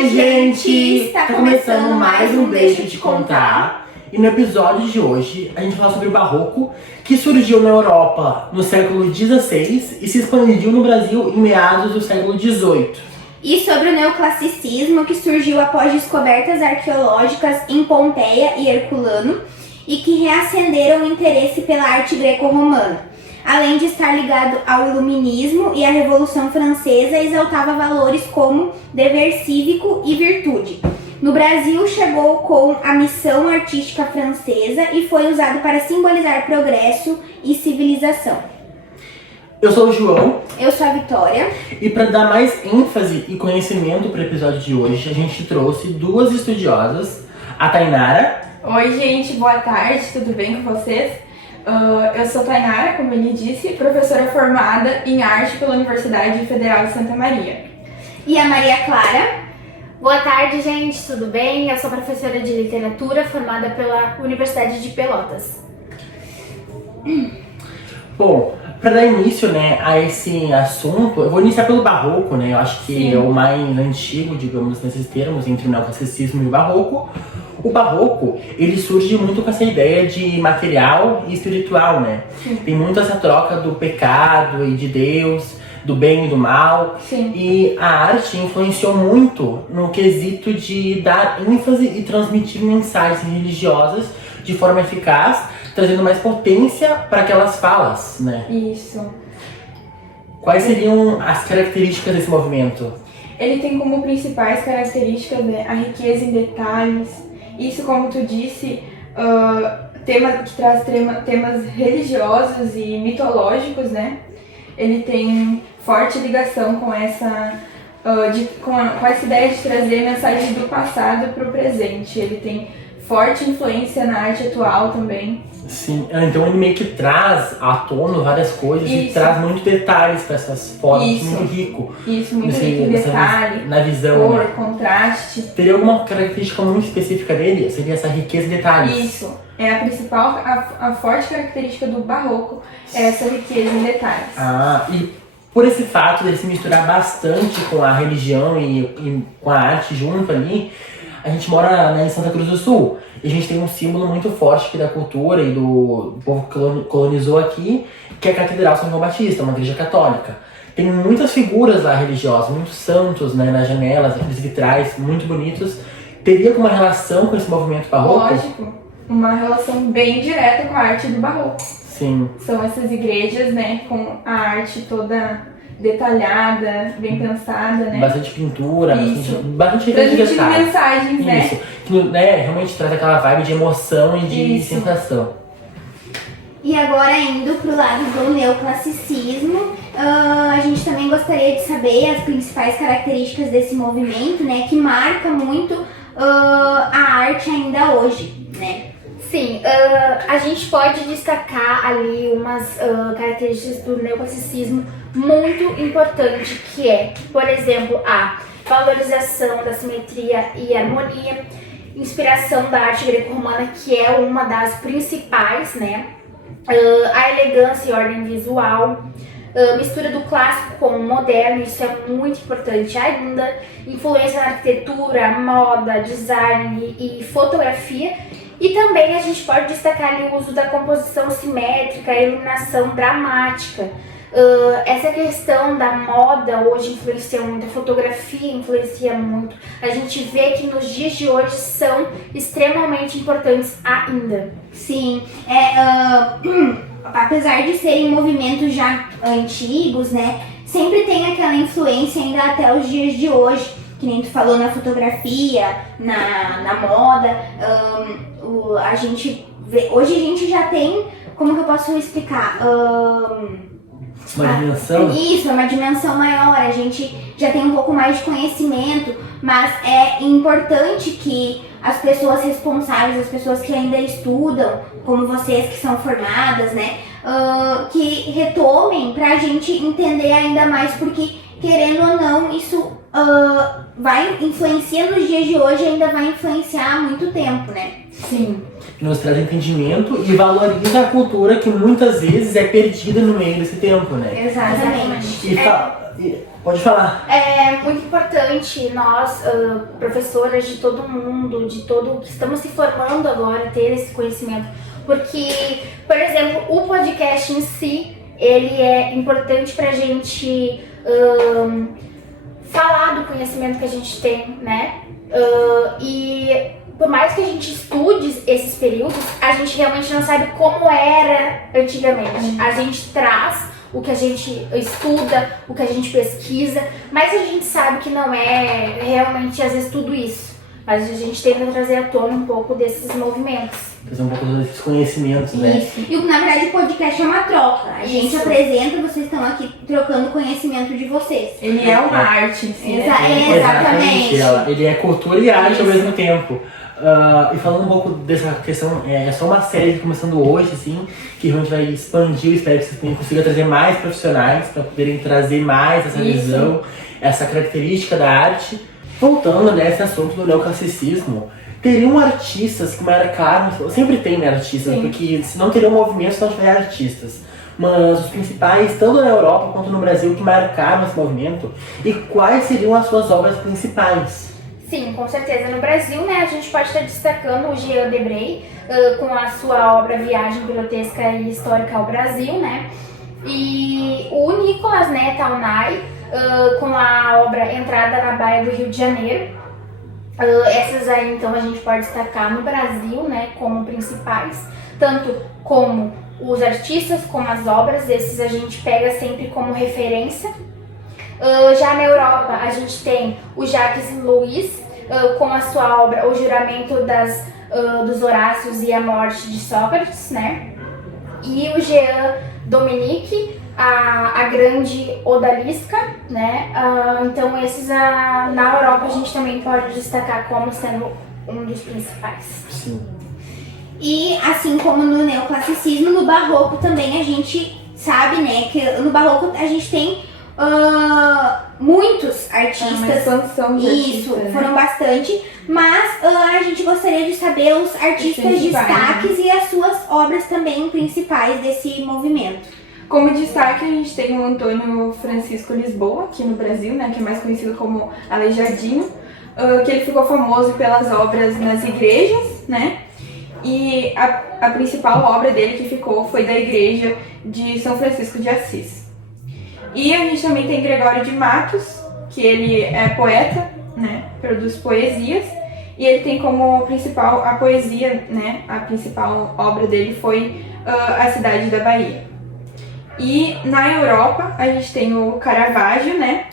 Oi, gente! Tá começando mais um Deixa eu te contar. E no episódio de hoje, a gente vai falar sobre o Barroco, que surgiu na Europa no século XVI e se expandiu no Brasil em meados do século XVIII. E sobre o neoclassicismo, que surgiu após descobertas arqueológicas em Pompeia e Herculano e que reacenderam o interesse pela arte greco-romana. Além de estar ligado ao iluminismo e à Revolução Francesa, exaltava valores como dever cívico e virtude. No Brasil, chegou com a missão artística francesa e foi usado para simbolizar progresso e civilização. Eu sou o João. Eu sou a Vitória. E para dar mais ênfase e conhecimento para o episódio de hoje, a gente trouxe duas estudiosas, a Tainara. Oi, gente, boa tarde, tudo bem com vocês? Eu sou Tainara, como ele disse, professora formada em arte pela Universidade Federal de Santa Maria. E a Maria Clara. Boa tarde, gente, tudo bem? Eu sou professora de literatura formada pela Universidade de Pelotas. Bom, para dar início, né, a esse assunto, eu vou iniciar pelo Barroco, né? Eu acho que Sim. é o mais antigo, digamos, nesses termos, entre o neoclassicismo e o Barroco. O Barroco, ele surge muito com essa ideia de material e espiritual, né? Sim. Tem muito essa troca do pecado e de Deus, do bem e do mal. Sim. E a arte influenciou muito no quesito de dar ênfase e transmitir mensagens religiosas de forma eficaz, trazendo mais potência para aquelas falas, né? Isso. Quais seriam as características desse movimento? Ele tem como principais características, né, a riqueza em detalhes. Isso, como tu disse, que traz temas religiosos e mitológicos, né? Ele tem forte ligação com essa ideia de trazer mensagens do passado para o presente. Ele tem forte influência na arte atual também. Sim, então ele meio que traz à tona várias coisas e Isso. traz muitos detalhes para essas fotos, Isso. muito rico. Isso, muito nesse- rico em nessa detalhe, na visão, cor, né? contraste. Teria alguma característica muito específica dele? Seria essa riqueza em detalhes. Isso. É a principal, a forte característica do barroco, é essa riqueza em detalhes. Ah, e por esse fato dele se misturar bastante com a religião e com a arte junto ali, a gente mora em Santa Cruz do Sul e a gente tem um símbolo muito forte aqui da cultura e do povo que colonizou aqui, que é a Catedral São João Batista, uma igreja católica. Tem muitas figuras lá religiosas, muitos santos, né, nas janelas, aqueles vitrais muito bonitos. Teria alguma relação com esse movimento barroco? Lógico, uma relação bem direta com a arte do barroco. Sim. São essas igrejas, né, com a arte toda detalhada, bem pensada, né? Bastante pintura, Isso. bastante Transmitindo detalhes. mensagens, né? Isso, que né, realmente traz aquela vibe de emoção e de Isso. sensação. E agora, indo pro lado do neoclassicismo, a gente também gostaria de saber as principais características desse movimento, né? Que marca muito a arte ainda hoje, né? Sim, a gente pode destacar ali umas características do neoclassicismo muito importante, que é, por exemplo, a valorização da simetria e harmonia, inspiração da arte greco-romana, que é uma das principais, né? A elegância e ordem visual, mistura do clássico com o moderno, isso é muito importante ainda, influência na arquitetura, moda, design e fotografia. E também a gente pode destacar ali o uso da composição simétrica, a iluminação dramática. Essa questão da moda hoje influencia muito, a fotografia influencia muito. A gente vê que nos dias de hoje são extremamente importantes ainda. Sim, apesar de serem movimentos já antigos, né, sempre tem aquela influência ainda até os dias de hoje, que nem tu falou na fotografia, na moda. A gente vê, hoje a gente já tem, como que eu posso explicar? Uma dimensão? Isso, é uma dimensão maior, a gente já tem um pouco mais de conhecimento, mas é importante que as pessoas responsáveis, as pessoas que ainda estudam, como vocês que são formadas, né, que retomem pra gente entender ainda mais, porque querendo ou não, isso influencia nos dias de hoje e ainda vai influenciar há muito tempo, né? Sim. Nos traz entendimento e valoriza a cultura que muitas vezes é perdida no meio desse tempo, né? Exatamente. Pode falar. É muito importante nós, professoras de todo mundo, de todo que estamos se formando agora, ter esse conhecimento. Porque, por exemplo, o podcast em si, ele é importante pra gente falar do conhecimento que a gente tem, né? E por mais que a gente estude esses períodos, a gente realmente não sabe como era antigamente. A gente traz o que a gente estuda, o que a gente pesquisa, mas a gente sabe que não é realmente, às vezes, tudo isso. Mas a gente tenta trazer à tona um pouco desses movimentos. Trazer um pouco desses conhecimentos, né? Isso. E na verdade o podcast é uma troca. A gente Isso. apresenta, vocês estão aqui trocando conhecimento de vocês. Ele é uma arte em si, né? Exatamente. Ele é cultura e arte ao mesmo tempo. E falando um pouco dessa questão, é só uma série começando hoje, assim, que a gente vai expandir. Eu espero que vocês consigam trazer mais profissionais para poderem trazer mais essa visão, essa característica da arte. Voltando nesse assunto do neoclassicismo, teriam artistas que marcaram, sempre tem, né, artistas, porque se não teria um movimento, se não tiver artistas. Mas os principais, tanto na Europa quanto no Brasil, que marcaram esse movimento, e quais seriam as suas obras principais? Sim, com certeza. No Brasil, né, a gente pode estar destacando o Jean Debré, com a sua obra Viagem Pilotesca e Histórica ao Brasil, né? E o Nicolas, né, Taunay, com a obra Entrada na Baía do Rio de Janeiro. Essas aí, então, a gente pode destacar no Brasil, né, como principais, tanto como os artistas, como as obras, esses a gente pega sempre como referência. Já na Europa, a gente tem o Jacques Louis, com a sua obra O Juramento dos Horácios e a Morte de Sócrates, né? E o Jean Dominique, a grande odalisca, né? Então esses na Europa a gente também pode destacar como sendo um dos principais. Sim. E assim como no neoclassicismo, no barroco também a gente sabe, né, que no barroco a gente tem muitos artistas. Uma expansão de Isso, artistas, né? foram bastante, mas a gente gostaria de saber os artistas destaques e as suas obras também principais desse movimento. Como destaque, a gente tem o Antônio Francisco Lisboa, aqui no Brasil, né, que é mais conhecido como Aleijadinho, que ele ficou famoso pelas obras nas igrejas, né? E a principal obra dele que ficou foi da igreja de São Francisco de Assis. E a gente também tem Gregório de Matos, que ele é poeta, né, produz poesias, e ele tem como principal a poesia, né, a principal obra dele foi A Cidade da Bahia. E na Europa a gente tem o Caravaggio, né,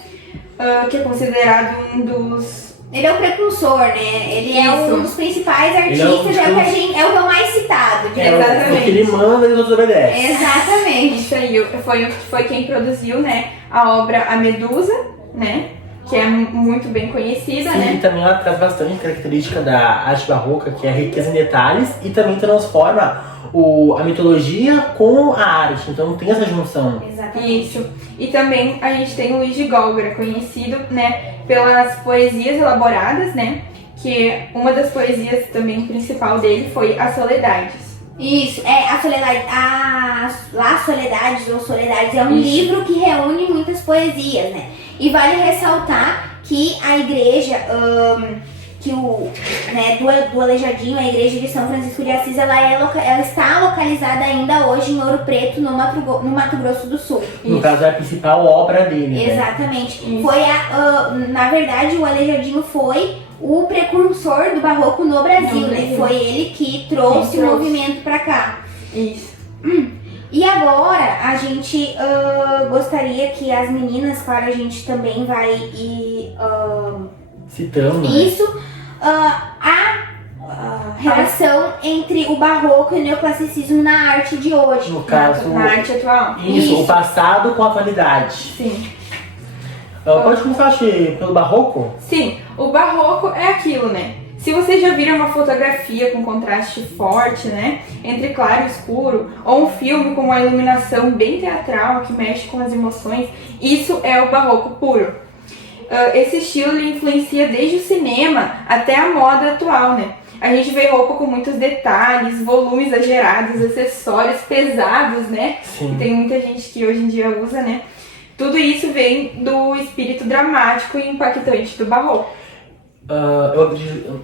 que é considerado um dos... Ele é o precursor, né? Ele é um dos principais artistas, é o mais citado. Exatamente. Ele manda e os outros obedecem. Exatamente. Isso aí, foi quem produziu, né, a obra A Medusa, né, que é muito bem conhecida, Sim, né? e também ela traz bastante característica da arte barroca, que é a riqueza em detalhes, e também transforma a mitologia com a arte, então tem essa junção. Exatamente. Isso. E também a gente tem o Luigi Golgra, conhecido, né, pelas poesias elaboradas, né, que uma das poesias também principal dele foi As Soledades. Isso, a Soledade, Las Soledades ou Soledades é um livro que reúne muitas poesias, né? E vale ressaltar que a igreja, do Aleijadinho, a igreja de São Francisco de Assis, ela está localizada ainda hoje em Ouro Preto, no Mato Grosso do Sul. No caso, é a principal obra dele, né? Exatamente. Foi na verdade, o Aleijadinho foi o precursor do barroco no Brasil, né? Foi ele que trouxe o movimento pra cá. Isso. E agora a gente gostaria que as meninas, claro, a gente também vai ir citando, isso, a relação entre o barroco e o neoclassicismo na arte de hoje. No caso, na arte atual. Isso, o passado com a atualidade. Sim. Pode começar, acho, pelo barroco? Sim, o barroco é aquilo, né? Se vocês já viram uma fotografia com contraste forte, né, entre claro e escuro, ou um filme com uma iluminação bem teatral que mexe com as emoções, isso é o barroco puro. Esse estilo ele influencia desde o cinema até a moda atual, né? A gente vê roupa com muitos detalhes, volumes exagerados, acessórios pesados, né? Sim. E tem muita gente que hoje em dia usa, né? Tudo isso vem do espírito dramático e impactante do barroco.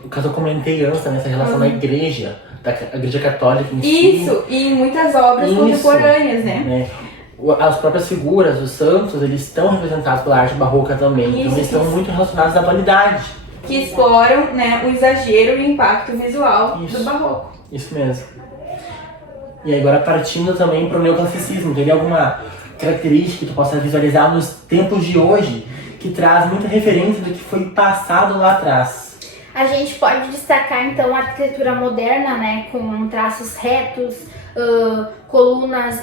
Caso eu comentei antes nessa relação da igreja, da igreja católica em si. Isso, e em muitas obras Isso, contemporâneas, né? né? As próprias figuras, os santos, eles estão representados pela arte barroca também. Isso, então eles estão isso. muito relacionados à dualidade. Que exploram, né, o exagero e o impacto visual Isso. do barroco. Isso mesmo. E agora partindo também para o neoclassicismo, teria alguma característica que tu possa visualizar nos tempos de hoje que traz muita referência do que foi passado lá atrás? A gente pode destacar então a arquitetura moderna, né, com traços retos, colunas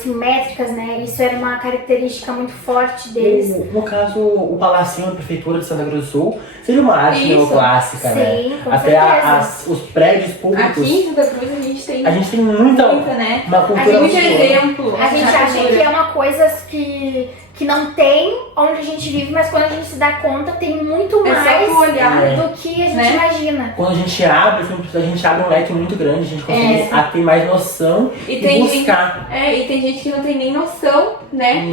simétricas, né? Isso era uma característica muito forte deles. No caso, o Palacinho da Prefeitura de Santa Cruz do Sul seria uma arte Isso. neoclássica, né? Sim, com Até certeza. os prédios públicos. Aqui em Santa Cruz A gente tem muita, né? uma cultura Muito muito boa. exemplo. A gente acha que é uma coisa que não tem onde a gente vive, mas quando a gente se dá conta tem muito É só mais tu olhar, do que a gente né? imagina. Quando a gente abre, a gente abre um leque muito grande, a gente consegue ter mais noção E e tem buscar. e tem gente que não tem nem noção, né,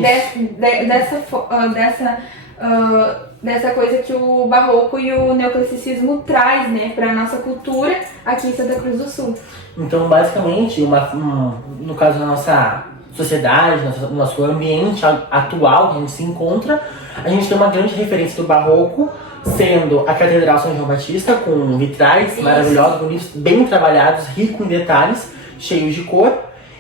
dessa coisa que o barroco e o neoclassicismo traz, né, para nossa cultura aqui em Santa Cruz do Sul. Então, basicamente, no caso da nossa sociedade, no nosso ambiente atual que a gente se encontra, a gente tem uma grande referência do barroco, sendo a Catedral São João Batista, com vitrais maravilhosos, bonitos, bem trabalhados, ricos em detalhes, cheios de cor.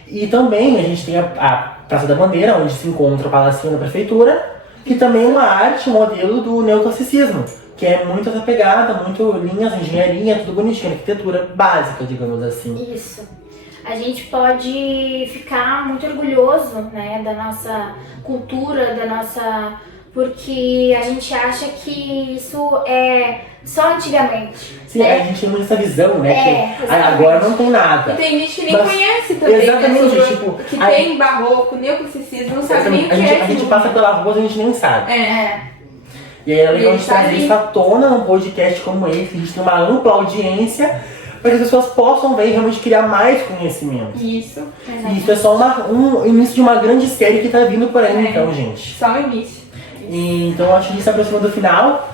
E também a gente tem a Praça da Bandeira, onde se encontra o Palacinho da Prefeitura, que também é uma arte, um modelo do neoclassicismo, que é muito essa pegada, muito linhas, engenharia, tudo bonitinho, arquitetura básica, digamos assim. Isso. A gente pode ficar muito orgulhoso, né, da nossa cultura, porque a gente acha que isso é só antigamente. Sim, né? a gente tem muito essa visão, né? Que exatamente. agora não tem nada. E tem gente que nem Mas- conhece também, exatamente, né, sobre tipo, que a- tem barroco, neoclassicismo, não sabe nem o que é. A gente passa pela rua e a gente nem sabe. É. E aí é legal a E gente tá trazer ali. isso à tona num podcast como esse, que a gente tem uma ampla audiência, para que as pessoas possam ver e realmente criar mais conhecimento. Isso. E isso é só um início de uma grande série que tá vindo por aí, É. então, gente. Só o início. E, então, acho que a gente se aproxima do final.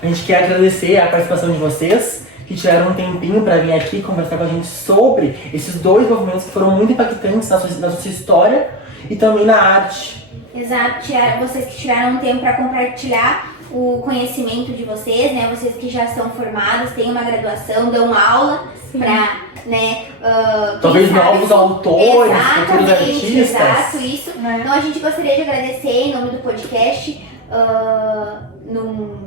A gente quer agradecer a participação de vocês, que tiveram um tempinho para vir aqui conversar com a gente sobre esses dois movimentos que foram muito impactantes na sua história e também na arte. Exato, vocês que tiveram um tempo para compartilhar o conhecimento de vocês, né? Vocês que já estão formados, têm uma graduação, dão aula para, né? Talvez quem sabe novos autores, futuros Exatamente, artistas. exato, isso. Né? Então a gente gostaria de agradecer em nome do podcast, no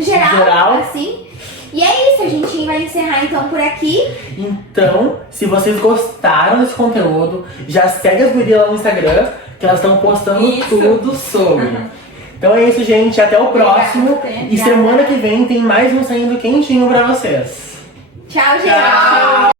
geral, assim. E é isso, a gente vai encerrar então por aqui. Então, se vocês gostaram desse conteúdo, já segue as gurias lá no Instagram, que elas estão postando Isso. tudo sobre. Então é isso, gente. Até o próximo. Obrigada. E semana que vem tem mais um saindo quentinho pra vocês. Tchau, gente! Tchau.